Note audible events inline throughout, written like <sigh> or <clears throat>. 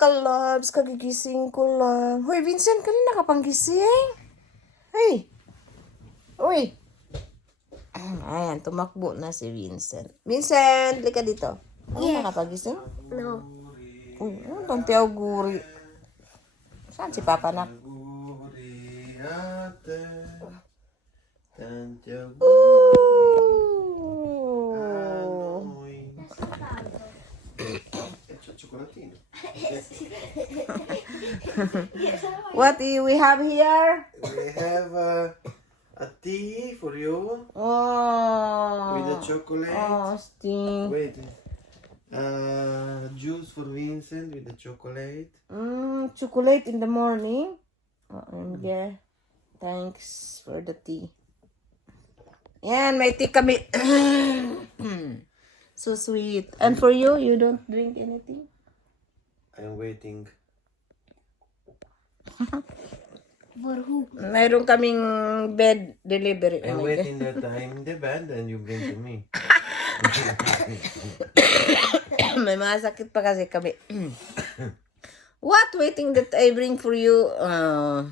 kalabs, kagigising ko lang. Hoy, Vincent, kanina ka pang gising? Hey! Uy! <clears throat> Ayan, tumakbo na si Vincent. Vincent, lika dito. Ano Yes. nakapagising? No. Uy, ano bang tiyaw-guri? Saan si Papa na? Guri ate, tantiyaw C'è. <laughs> What do we have here? We have uh, a tea for you Oh! with a chocolate. Oh, Steve. Wait. Uh, juice for Vincent with the chocolate. Mm, chocolate in the morning. Oh, and yeah. Thanks for the tea. Yan, may tea kami. <coughs> so sweet. And for you, you don't drink anything? I'm waiting. For who? Mayroon kaming bed delivery. I'm Oh God. waiting that I'm in the bed and you bring to me. <coughs> may mga sakit pa kasi kami. <coughs> What? Waiting that I bring for you? Uh,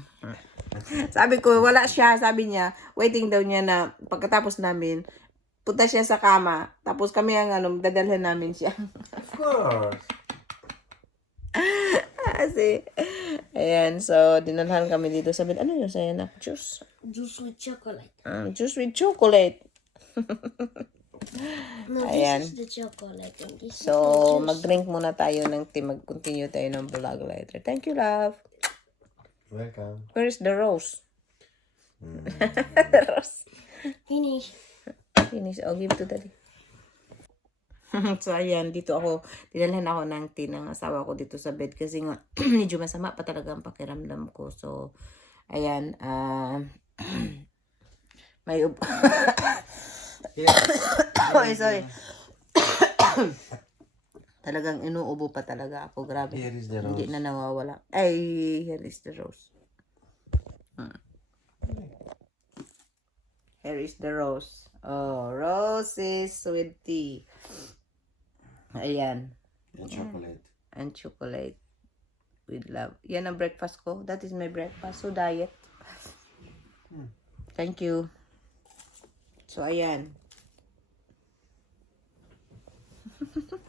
sabi ko, wala siya. Sabi niya, waiting daw niya na pagkatapos namin, punta siya sa kama. Tapos kami ang ano, dadalhan namin siya. Of course. Kasi, ayan. So, dinalhan kami dito. Sabi, ano yun sa'yo na? Juice. Juice with chocolate. Um, juice with chocolate. <laughs> No, Ayan. this is the chocolate and this is So, mag-drink muna tayo ng tea. Mag-continue tayo ng vlog later. Thank you, love. Welcome. Where is the rose? Mm. the <laughs> rose. Finish. Finish. Oh, give to daddy. <laughs> so, ayan. Dito ako, dinalhan ako ng tea ng asawa ko dito sa bed kasi nga, <clears throat> medyo masama pa talaga ang pakiramdam ko. So, ayan. ah <clears throat> may up-. Oy, <coughs> sorry. <coughs> Talagang inuubo pa talaga ako. Grabe. Here is the Hindi rose. na nawawala. Ay, here is the rose. Hmm. Here is the rose. Oh, roses with tea. Ayan. And chocolate. And chocolate with love. Yan ang breakfast ko. That is my breakfast. So, diet. Thank you. So, ayan. <laughs>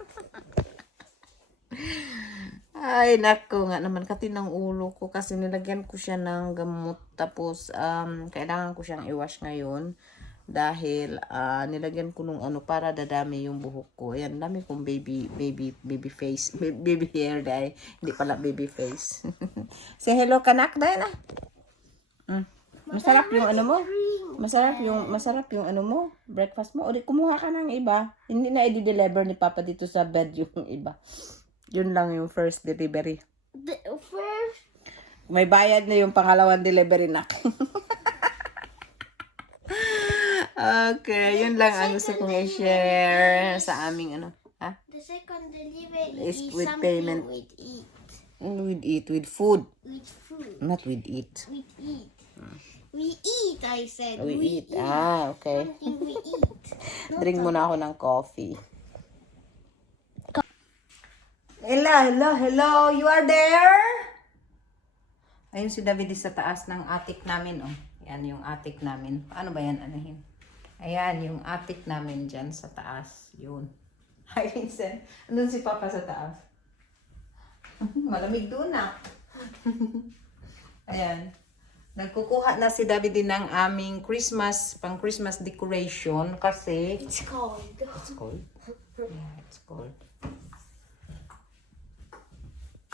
Ay, nako nga naman kasi ng ulo ko kasi nilagyan ko siya ng gamot tapos um, kailangan ko siyang i-wash ngayon dahil ah, nilagyan ko nung ano para dadami yung buhok ko. Ayan, dami kong baby baby baby face, baby, <laughs> baby hair dahil hindi pala baby face. <laughs> Say hello kanak dahil na. Mm. Masarap yung ano mo? Masarap yung masarap yung ano mo, breakfast mo. O di kumuha ka ng iba. Hindi na i-deliver ni Papa dito sa bed yung <laughs> iba. Yun lang yung first delivery. The first. May bayad na yung pangalawang delivery na. Okay, yun lang ang gusto kong i-share sa aming ano. Ha? The second delivery Is is, with payment. with eat. With eat, with food. With food. Not with eat. With eat. We eat, I said. We eat. Ah, okay. Something we <laughs> eat. Drink muna ako ng coffee. Hello, hello, hello. You are there? Ayun si David sa taas ng attic namin, oh. Yan yung attic namin. Paano ba yan, anahin? Ayan, yung attic namin dyan sa taas. Yun. <laughs> Hi, Vincent. Andun si Papa sa taas. <laughs> Malamig doon, ah. <laughs> Ayan. Nagkukuha na si David din ng aming Christmas, pang Christmas decoration kasi It's cold. It's cold. Yeah, it's cold.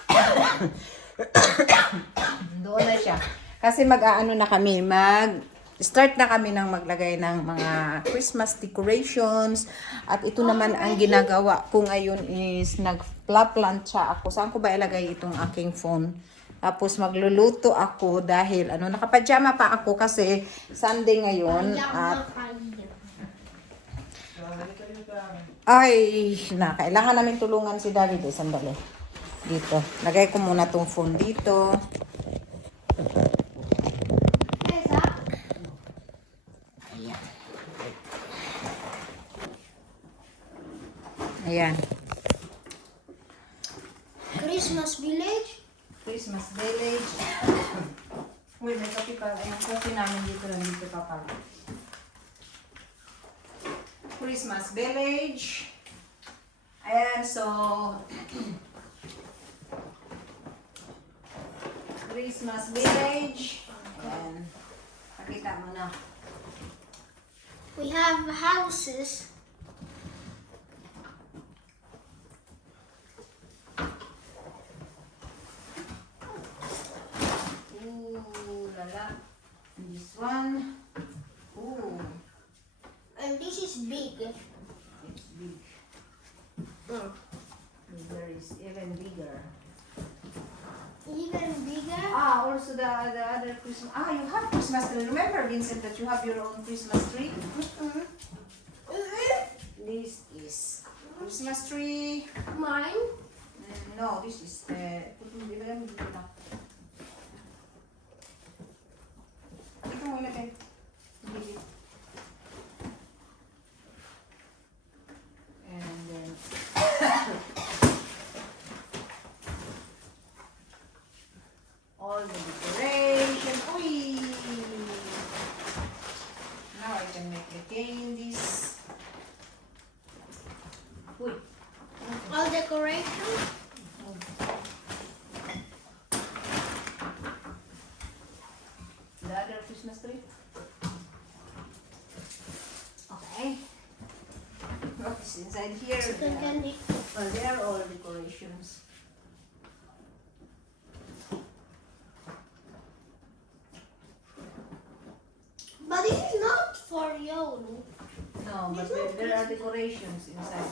<coughs> Doon na siya. Kasi mag-aano na kami, mag start na kami ng maglagay ng mga Christmas decorations. At ito naman ang ginagawa ko ngayon is nag-plancha ako. Saan ko ba ilagay itong aking phone? Tapos magluluto ako dahil ano nakapajama pa ako kasi Sunday ngayon at ay, na, kailangan namin tulungan si David eh, sandali. Dito. Lagay ko muna tong phone dito. Ayan. Christmas village. Christmas Village. Uy, may kape pa. Ayun, kape namin dito lang dito pa pala. Christmas Village. Ayan, so... Christmas Village. Ayan. Pakita mo na. We have houses. This one. Ooh, And this is big. it's big. Mm. There is even bigger. Even bigger. Ah, also the, the other Christmas. Ah, you have Christmas tree. Remember, Vincent, that you have your own Christmas tree? Mhm. This is Christmas tree. Mine. Mm, no, this is uh, What's inside here? Chicken candy. Well, they are all decorations. But this is not for you. No, but It's there, not there are decorations inside.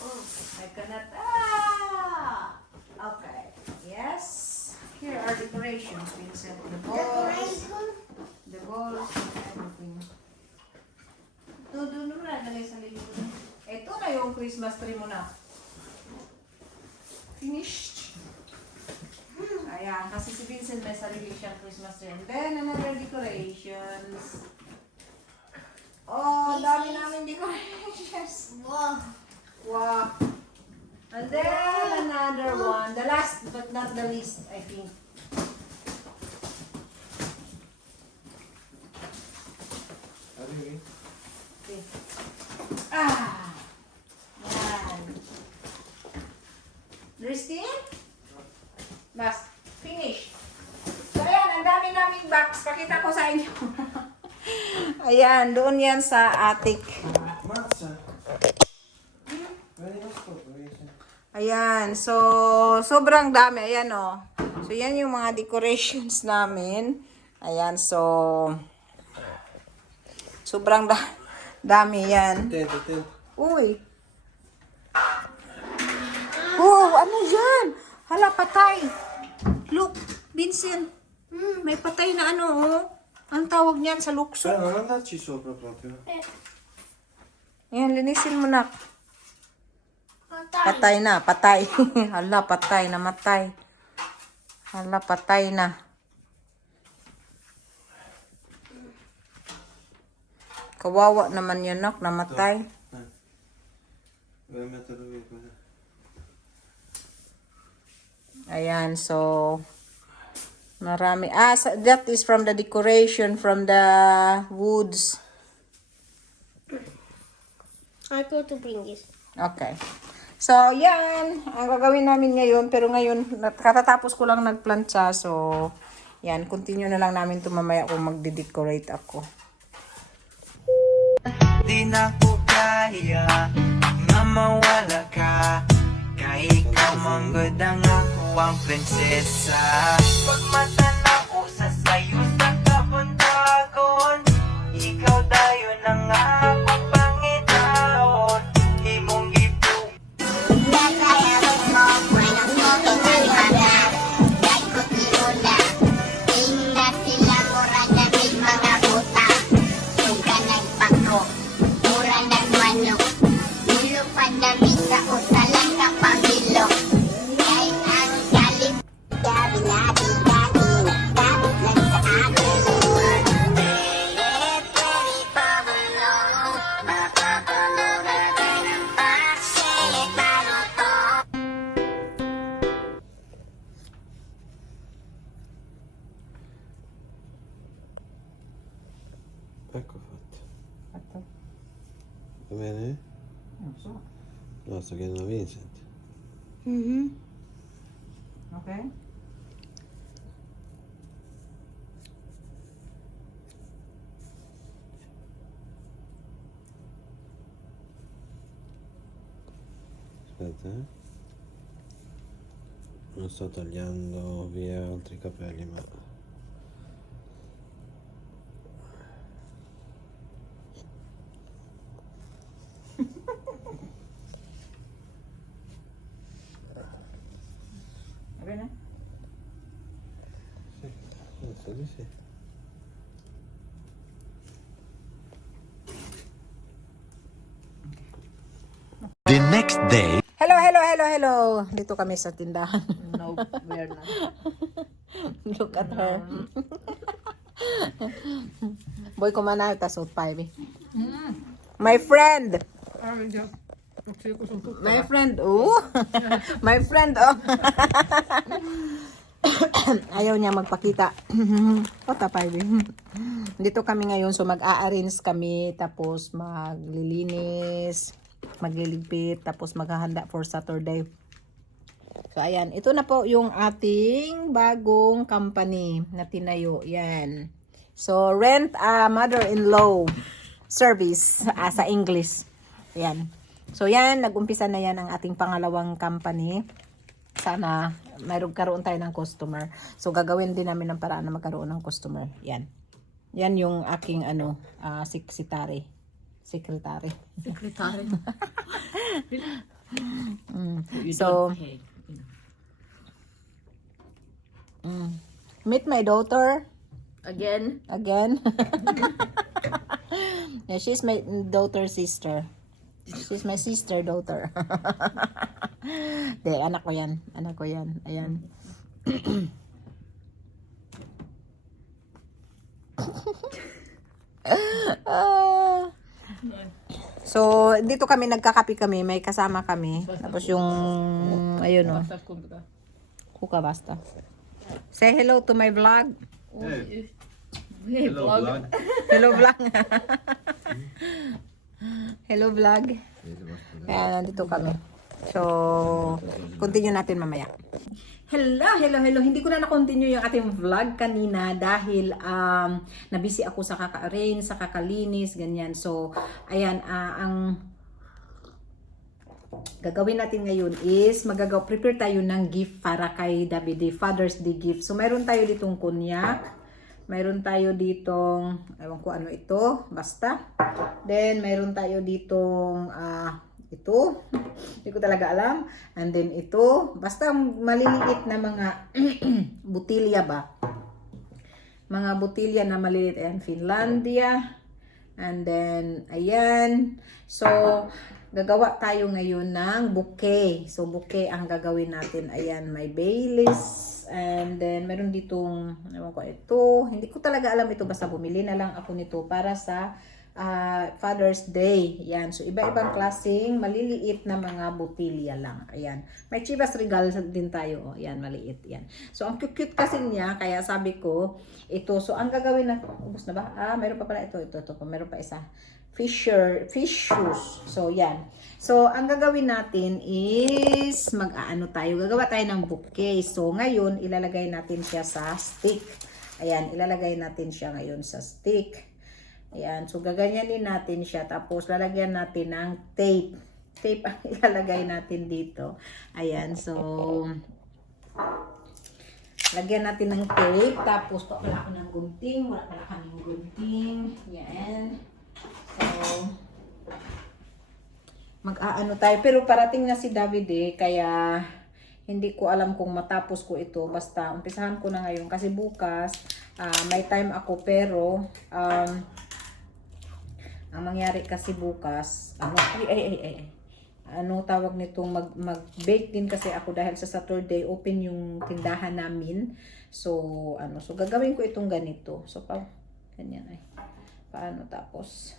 Oh. I cannot. Ah! Okay. Yes. Here are decorations, Vincent. The balls. Decoration. The balls and everything. Doon, doon, doon na. Lagay sa libo. Ito na yung Christmas tree mo na. Finished. Ayan, kasi si Vincent may sarili siyang Christmas tree. And then, another decorations. Oh, This dami is- namin decorations. Wow. Wow. And then, another one. The last but not the least, I think. Are you in? Okay. Ah! Yan. Christine? Mas, finish. So, ayan, naming box. Pakita ko sa inyo. <laughs> ayan, doon yan sa attic. Ayan, so, sobrang dami. Ayan, oh. So, yan yung mga decorations namin. Ayan, so, sobrang da dami yan. Uy. Oh, ano yan? Hala, patay. Look, Vincent. Hmm, may patay na ano, oh. Ang tawag niyan sa lukso. Però non andarci sopra proprio. Ayan, linisin mo na. Patay. Patay na, patay. <laughs> Hala, patay, namatay. Hala, patay na. Kawawa naman yun, nak, namatay. Ayan, so marami. Ah, sa- that is from the decoration from the woods. I go to bring this. Okay. So, yan. Ang gagawin namin ngayon. Pero ngayon, katatapos ko lang nagplantsa. So, yan. Continue na lang namin ito mamaya kung magde-decorate ako. Di na ko kaya nga mawala ka Kaya ikaw manggod ang ako ang prinsesa. Pag matanaw ko sa sayo sa kabuntagon Ikaw dayo na Ecco fatto. Ato. Va bene? Non so. No, sto chiedendo a Vincent. Okay? Aspetta, eh. Non sto tagliando via altri capelli, ma... Sì. The next day. Hello, hello, hello, hello. Dito kami sa tindahan. No, we're not. <laughs> Look at her. Boy ko man na, tasot pa, eh. My friend. My friend, oh. <laughs> My friend, oh. <laughs> <coughs> Ayaw niya magpakita. Kota pa, eh. Dito kami ngayon, so mag-a-arrange kami, tapos maglilinis, magliligpit, tapos maghahanda for Saturday. So, ayan. Ito na po yung ating bagong company na tinayo. Yan. So, rent a mother-in-law service ah, sa English. Yan. So, yan. Nag-umpisa na yan ang ating pangalawang company. Sana mayroon karoon tayo ng customer. So, gagawin din namin ng paraan na magkaroon ng customer. Yan. Yan yung aking ano, ah, sekretary. Sekretary. Secretary. <laughs> Mm. So, mm. meet my daughter. Again, Again. <laughs> yeah, she's my daughter sister. She's my sister daughter. <laughs> De, anak ko yan. Anak ko yan. Ayan. <coughs> So, dito kami nagkakapi kami. May kasama kami. Tapos yung, ayun o. basta kumbaga. Kuka basta. Say hello to my vlog. Hey, Hey, hello, vlog. vlog. Hello vlog. <laughs> <laughs> Hello vlog. Kaya nandito kami. So, continue natin mamaya. Hello, hello, hello. Hindi ko na na-continue yung ating vlog kanina dahil um, nabisi ako sa kaka-arrange, sa kakalinis, ganyan. So, ayan, ah, ang gagawin natin ngayon is magagaw prepare tayo ng gift para kay Davide, Father's Day gift. So, mayroon tayo ditong konyak. Mayroon tayo ditong, ewan ko ano ito, basta. Then, mayroon tayo ditong, ah, ito. Hindi ko talaga alam. And then, ito. Basta maliliit na mga <clears throat> butilya ba? Mga butilya na maliliit. Ayan, Finlandia. And then, ayan. So, gagawa tayo ngayon ng bouquet. So, bouquet ang gagawin natin. Ayan, may Baileys. And then, meron ditong, ewan ko, ito. Hindi ko talaga alam ito. Basta bumili na lang ako nito para sa ah, Father's Day. Yan. So, iba-ibang klaseng maliliit na mga butilya lang. Ayan. May Chivas Regal din tayo. Oh. Yan, maliit. Yan. So, ang cute-cute kasi niya. Kaya sabi ko, ito. So, ang gagawin na, ubos na ba? Ah, meron pa pala ito. Ito, ito. pa. Meron pa isa. Fisher, fish shoes. So, yan. So, ang gagawin natin is mag-aano tayo. Gagawa tayo ng bouquet. So, ngayon, ilalagay natin siya sa stick. Ayan, ilalagay natin siya ngayon sa stick. Ayan, so gaganyanin natin siya. Tapos, lalagyan natin ng tape. Tape ang <laughs> ilalagay natin dito. Ayan, so, lagyan natin ng tape. Tapos, pa wala ako ng gunting. Wala pala kaming gunting. Yan. So, mag-aano tayo. Pero parating na si David eh, kaya hindi ko alam kung matapos ko ito. Basta, umpisahan ko na ngayon. Kasi bukas, ah, may time ako. Pero, um, ang mangyari kasi bukas, ano, ay, ay, ay, ay, ano tawag nitong mag, mag-bake din kasi ako dahil sa Saturday open yung tindahan namin. So, ano, so gagawin ko itong ganito. So, pa, ganyan ay. Paano tapos?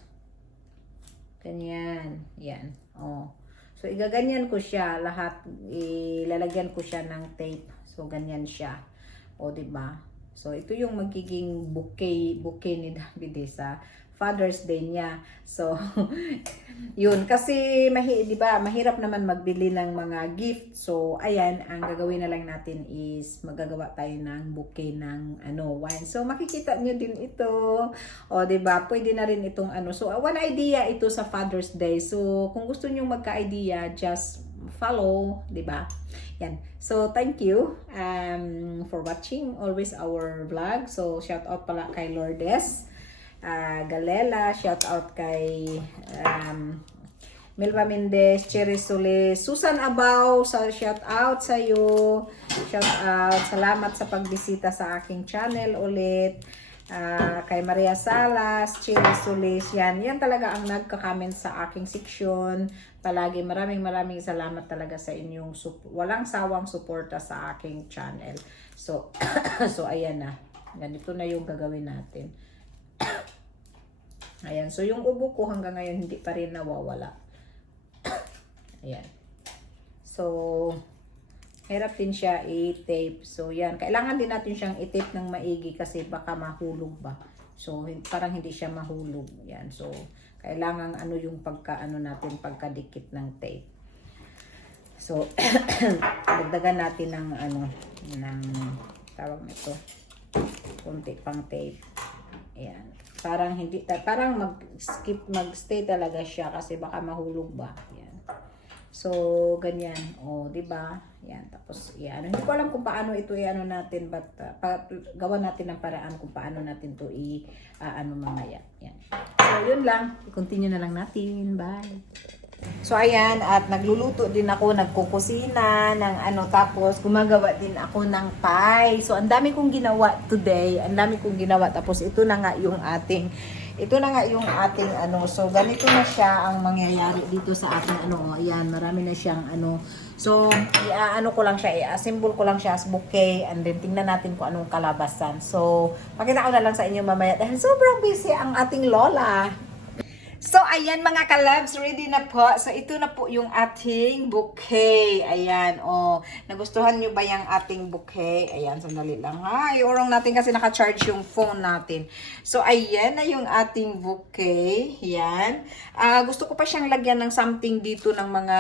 Ganyan. Yan. Oh. So, igaganyan ko siya lahat. Ilalagyan ko siya ng tape. So, ganyan siya. O, di ba? So, ito yung magiging bouquet, bouquet ni David eh, sa Father's Day niya. So, <laughs> yun. Kasi, mahi, di ba, mahirap naman magbili ng mga gift. So, ayan, ang gagawin na lang natin is magagawa tayo ng bouquet ng ano, wine. So, makikita nyo din ito. O, di ba, pwede na rin itong ano. So, one idea ito sa Father's Day. So, kung gusto nyo magka-idea, just follow, di ba? Yan. So, thank you um, for watching always our vlog. So, shout out pala kay Lourdes ah, Galela, shout out kay um, Milva Mendez, Cherry Solis, Susan Abaw, sa shout out sa iyo. Shout out. Salamat sa pagbisita sa aking channel ulit. Ah, kay Maria Salas, Cherry Solis, yan. Yan talaga ang nagka-comment sa aking section. Palagi maraming maraming salamat talaga sa inyong walang sawang suporta sa aking channel. So, <coughs> so ayan na. Ganito na yung gagawin natin. Ayan. So, yung ubo ko hanggang ngayon hindi pa rin nawawala. <coughs> Ayan. So, hirap din siya i-tape. So, yan. Kailangan din natin siyang i-tape ng maigi kasi baka mahulog ba. So, parang hindi siya mahulog. Yan. So, kailangan ano yung pagka ano natin pagkadikit ng tape. So, <coughs> dagdagan natin ng ano ng tawag nito kunti pang tape. Ayan. Parang hindi parang mag-skip mag-stay talaga siya kasi baka mahulog ba. Ayan. So, ganyan. O, di ba? Yan. Tapos, yan. Hindi ko alam kung paano ito i-ano natin, but uh, pa, gawa natin ng paraan kung paano natin to i ah, ano mamaya. Yan. So, yun lang. I-continue na lang natin. Bye. So ayan, at nagluluto din ako, nagkukusina ng ano, tapos gumagawa din ako ng pie. So ang dami kong ginawa today, ang dami kong ginawa. Tapos ito na nga yung ating, ito na nga yung ating ano, so ganito na siya ang mangyayari dito sa ating ano, ayan, marami na siyang ano. So, ano ko lang siya, i-assemble ko lang siya as bouquet and then tingnan natin kung anong kalabasan. So, pakita ko na lang sa inyo mamaya dahil sobrang busy ang ating lola. So, ayan mga kalabs, ready na po. So, ito na po yung ating bouquet. Ayan, oh. Nagustuhan nyo ba yung ating bouquet? Ayan, sandali lang ha. Iurong natin kasi naka-charge yung phone natin. So, ayan na yung ating bouquet. Ayan. Ah, gusto ko pa siyang lagyan ng something dito ng mga,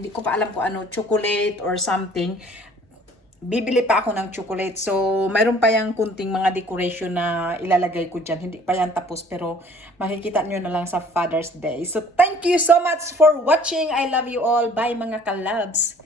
hindi ko pa alam kung ano, chocolate or something bibili pa ako ng chocolate. So, mayroon pa yung kunting mga decoration na ilalagay ko dyan. Hindi pa yan tapos pero makikita nyo na lang sa Father's Day. So, thank you so much for watching. I love you all. Bye mga kalabs.